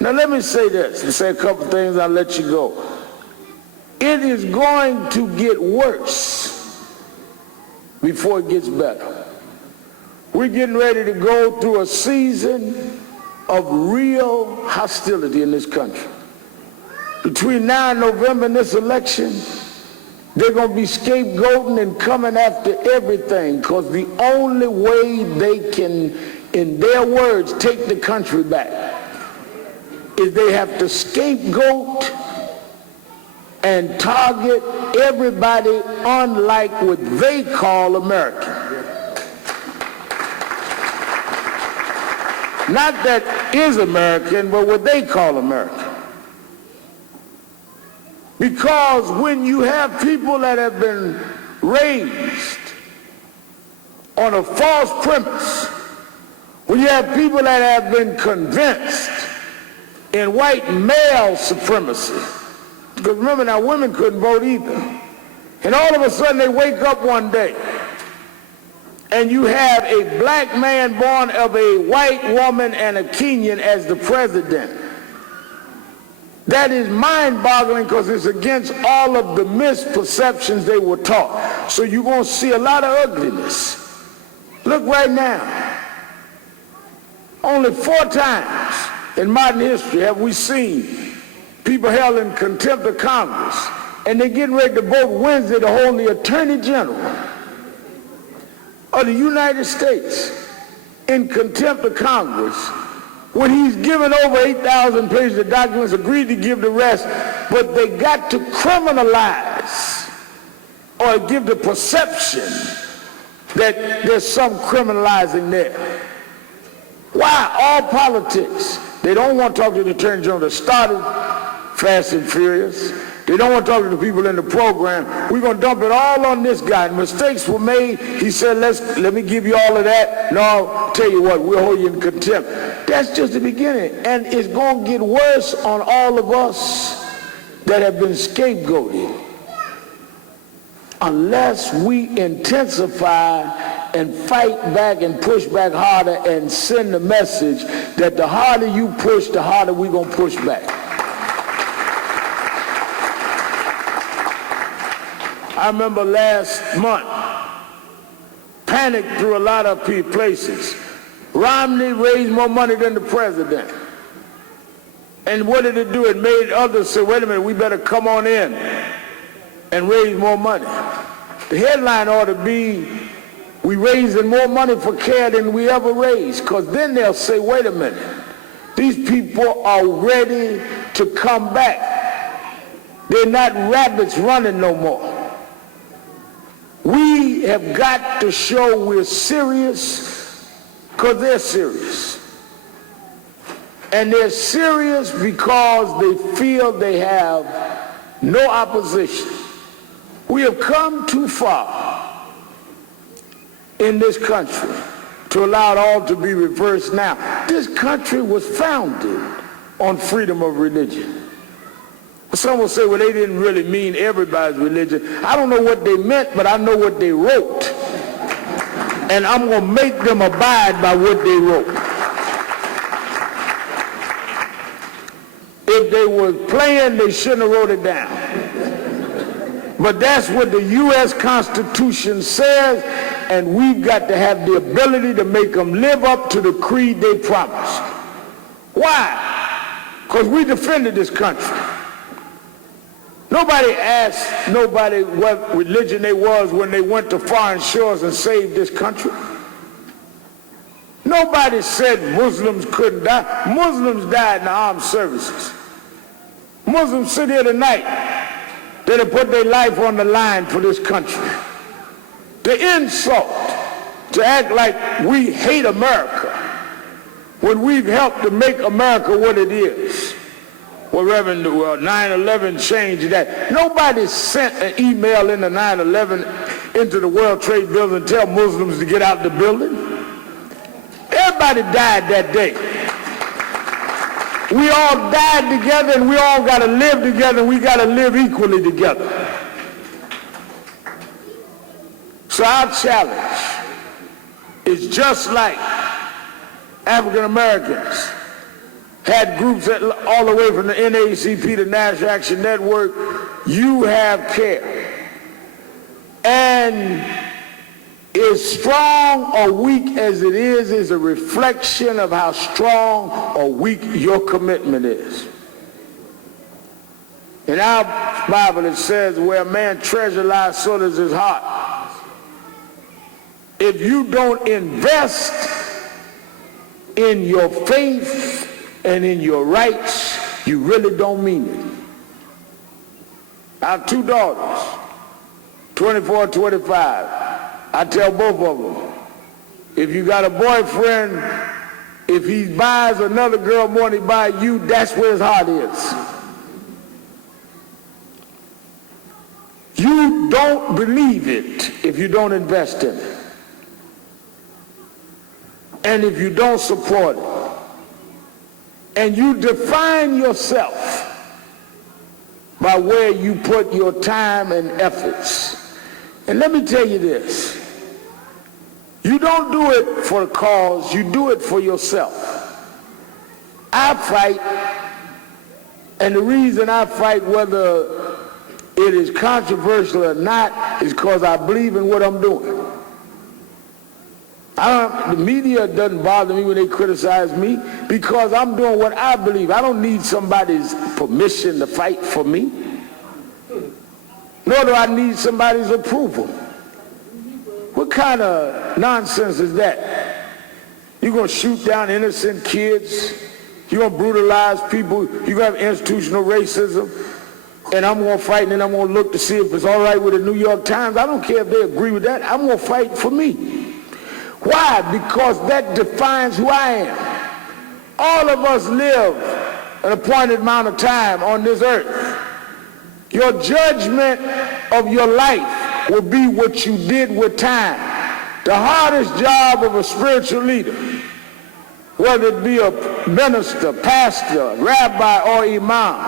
Now let me say this, and say a couple things, I'll let you go. It is going to get worse before it gets better. We're getting ready to go through a season of real hostility in this country. Between now and November in this election, they're going to be scapegoating and coming after everything, because the only way they can, in their words, take the country back is they have to scapegoat and target everybody unlike what they call American. Not that is American, but what they call American. Because when you have people that have been raised on a false premise, when you have people that have been convinced in white male supremacy, because remember now, women couldn't vote either, and all of a sudden they wake up one day and you have a black man born of a white woman and a Kenyan as the president. That is mind-boggling, because it's against all of the misperceptions they were taught. So you're going to see a lot of ugliness. Look right now. Only 4 times in modern history have we seen people held in contempt of Congress, and they're getting ready to vote Wednesday to hold the Attorney General of the United States in contempt of Congress, when he's given over 8,000 pages of documents, agreed to give the rest, but they got to criminalize or give the perception that there's some criminalizing there. Why? All politics. They don't want to talk to the Attorney General that started Fast and Furious. They don't want to talk to the people in the program. We're going to dump it all on this guy. Mistakes were made. He said, let me give you all of that. No, I'll tell you what, we'll hold you in contempt. That's just the beginning. And it's going to get worse on all of us that have been scapegoated, unless we intensify and fight back and push back harder and send the message that the harder you push, the harder we're going to push back. I remember last month, panic through a lot of places. Romney raised more money than the president. And what did it do? It made others say, wait a minute, we better come on in and raise more money. The headline ought to be, we raising more money for CAIR than we ever raised, because then they'll say, wait a minute, these people are ready to come back. They're not rabbits running no more. We have got to show we're serious, because they're serious. And they're serious because they feel they have no opposition. We have come too far in this country to allow it all to be reversed now. This country was founded on freedom of religion. Some will say, well, they didn't really mean everybody's religion. I don't know what they meant, but I know what they wrote. And I'm going to make them abide by what they wrote. If they were playing, they shouldn't have wrote it down. But that's what the U.S. Constitution says, and we've got to have the ability to make them live up to the creed they promised. Why? Because we defended this country. Nobody asked nobody what religion they was when they went to foreign shores and saved this country. Nobody said Muslims couldn't die. Muslims died in the armed services. Muslims sit here tonight that have put their life on the line for this country. The insult to act like we hate America when we've helped to make America what it is. Well, Reverend, 9/11 changed that. Nobody sent an email into 9/11 into the World Trade Building and tell Muslims to get out the building. Everybody died that day. We all died together, and we all got to live together, and we got to live equally together. So our challenge is just like African Americans had groups all the way from the NAACP to National Action Network. You have CAIR. And as strong or weak as it is a reflection of how strong or weak your commitment is. In our Bible it says, where a man's treasure lies, so does his heart. If you don't invest in your faith and in your rights, you really don't mean it. I have two daughters, 24, 25. I tell both of them, if you got a boyfriend, if he buys another girl more than he buys you, that's where his heart is. You don't believe it if you don't invest in it. And if you don't support it. And you define yourself by where you put your time and efforts. And let me tell you this. You don't do it for a cause, you do it for yourself. I fight, and the reason I fight, whether it is controversial or not, is because I believe in what I'm doing. The media doesn't bother me when they criticize me because I'm doing what I believe. I don't need somebody's permission to fight for me. Nor do I need somebody's approval. What kind of nonsense is that? You're going to shoot down innocent kids? You're going to brutalize people? You're going to have institutional racism? And I'm going to fight, and then I'm going to look to see if it's all right with the New York Times. I don't care if they agree with that. I'm going to fight for me. Why? Because that defines who I am. All of us live an appointed amount of time on this earth. Your judgment of your life will be what you did with time. The hardest job of a spiritual leader, whether it be a minister, pastor, rabbi, or imam,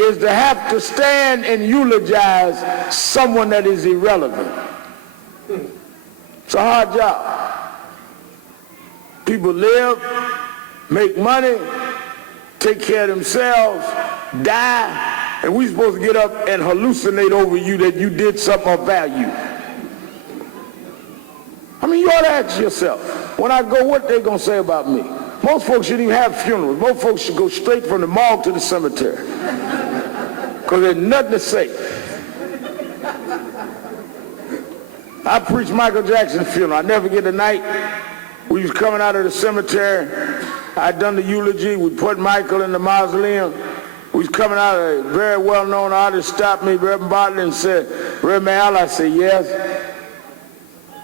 is to have to stand and eulogize someone that is irrelevant. It's a hard job. People live, make money, take care of themselves, die, and we're supposed to get up and hallucinate over you that you did something of value. I mean, you ought to ask yourself, when I go, what they gonna say about me? Most folks shouldn't even have funerals. Most folks should go straight from the morgue to the cemetery. Because there's nothing to say. I preached Michael Jackson's funeral. I never forget the night we was coming out of the cemetery. I'd done the eulogy. We put Michael in the mausoleum. We was coming out, a very well-known artist stopped me, Reverend Bartlett, and said, Reverend Al, I said, yes.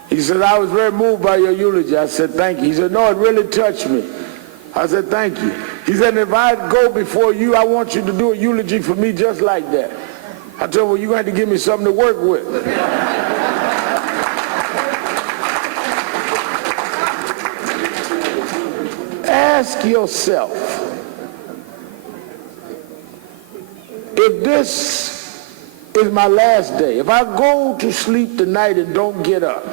He said, I was very moved by your eulogy. I said, thank you. He said, no, it really touched me. I said, thank you. He said, if I go before you, I want you to do a eulogy for me just like that. I told him, well, you're going to have to give me something to work with. Ask yourself, if this is my last day, if I go to sleep tonight and don't get up,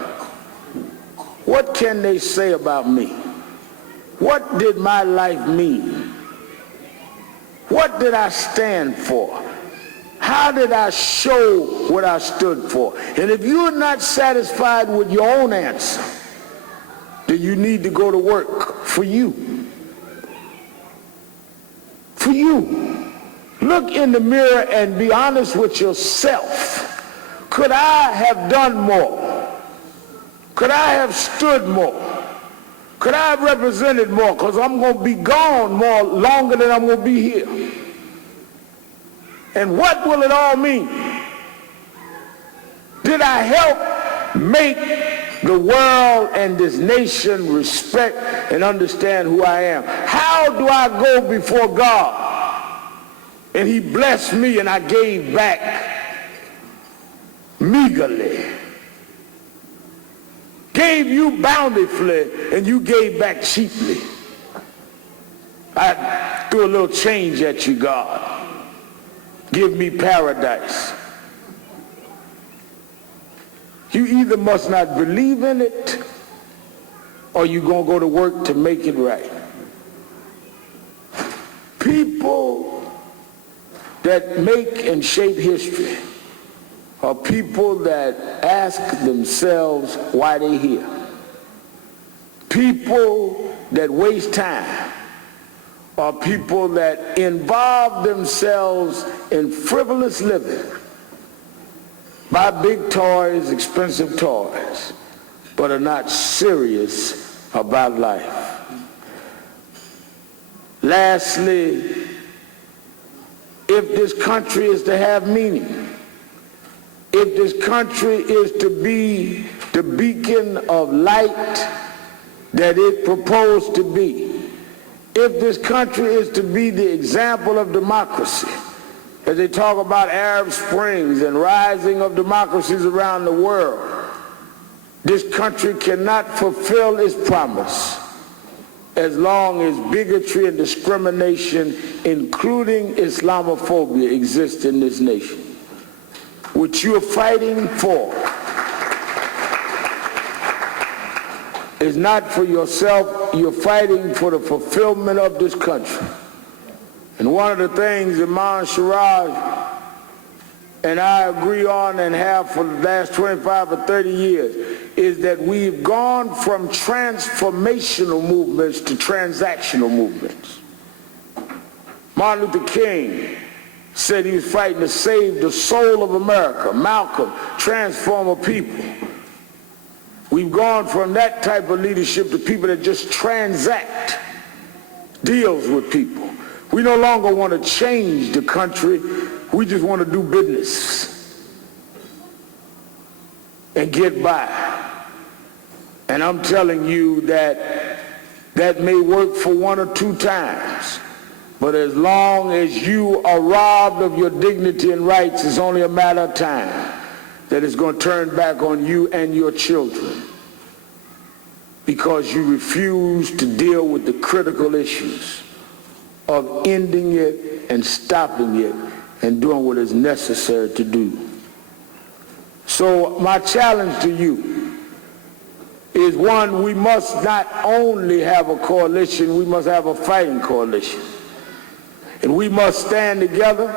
what can they say about me? What did my life mean? What did I stand for? How did I show what I stood for? And if you're not satisfied with your own answer, then you need to go to work for you. For you. Look in the mirror and be honest with yourself. Could I have done more? Could I have stood more? Could I have represented more? Because I'm going to be gone more longer than I'm going to be here. And what will it all mean? Did I help make the world and this nation respect and understand who I am? How do I go before God? And he blessed me and I gave back meagerly. Gave you bountifully and you gave back cheaply. I threw a little change at you, God. Give me paradise. You either must not believe in it or you're going to go to work to make it right. People that make and shape history are people that ask themselves why they're here. People that waste time are people that involve themselves in frivolous living, buy big toys, expensive toys, but are not serious about life. Lastly, if this country is to have meaning, if this country is to be the beacon of light that it proposed to be, if this country is to be the example of democracy, as they talk about Arab Springs and rising of democracies around the world, this country cannot fulfill its promise as long as bigotry and discrimination, including Islamophobia, exist in this nation. What you're fighting for is not for yourself, you're fighting for the fulfillment of this country. And one of the things Imam Siraj and I agree on and have for the last 25 or 30 years is that we've gone from transformational movements to transactional movements. Martin Luther King said he was fighting to save the soul of America. Malcolm, transform a people. We've gone from that type of leadership to people that just transact deals with people. We no longer want to change the country. We just want to do business and get by. And I'm telling you that that may work for 1 or 2 times. But as long as you are robbed of your dignity and rights, it's only a matter of time that it's going to turn back on you and your children, because you refuse to deal with the critical issues of ending it and stopping it and doing what is necessary to do. So my challenge to you is, one, we must not only have a coalition, we must have a fighting coalition. And we must stand together,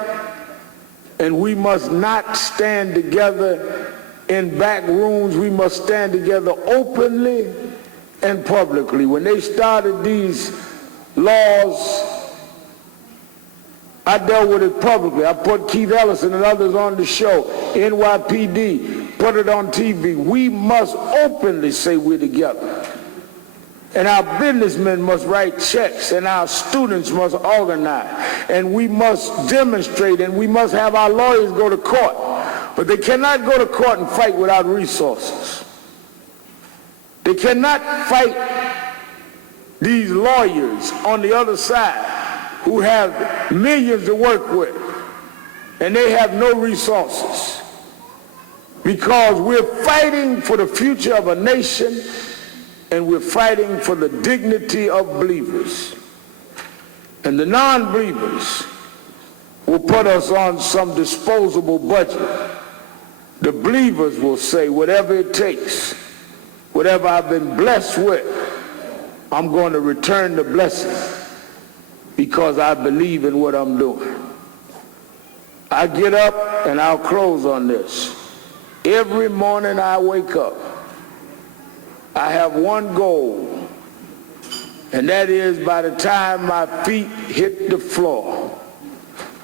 and we must not stand together in back rooms. We must stand together openly and publicly. When they started these laws, I dealt with it publicly. I put Keith Ellison and others on the show. NYPD, put it on TV. We must openly say we're together. And our businessmen must write checks, and our students must organize, and we must demonstrate, and we must have our lawyers go to court. But they cannot go to court and fight without resources. They cannot fight these lawyers on the other side who have millions to work with, and they have no resources. Because we're fighting for the future of a nation, and we're fighting for the dignity of believers. And the non-believers will put us on some disposable budget. The believers will say, whatever it takes, whatever I've been blessed with, I'm going to return the blessing because I believe in what I'm doing. I get up, and I'll close on this. Every morning I wake up, I have one goal, and that is, by the time my feet hit the floor,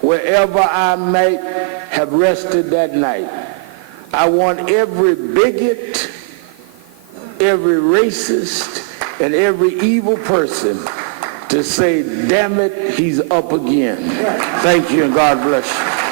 wherever I might have rested that night, I want every bigot, every racist, and every evil person to say, damn it, he's up again. Thank you, and God bless you.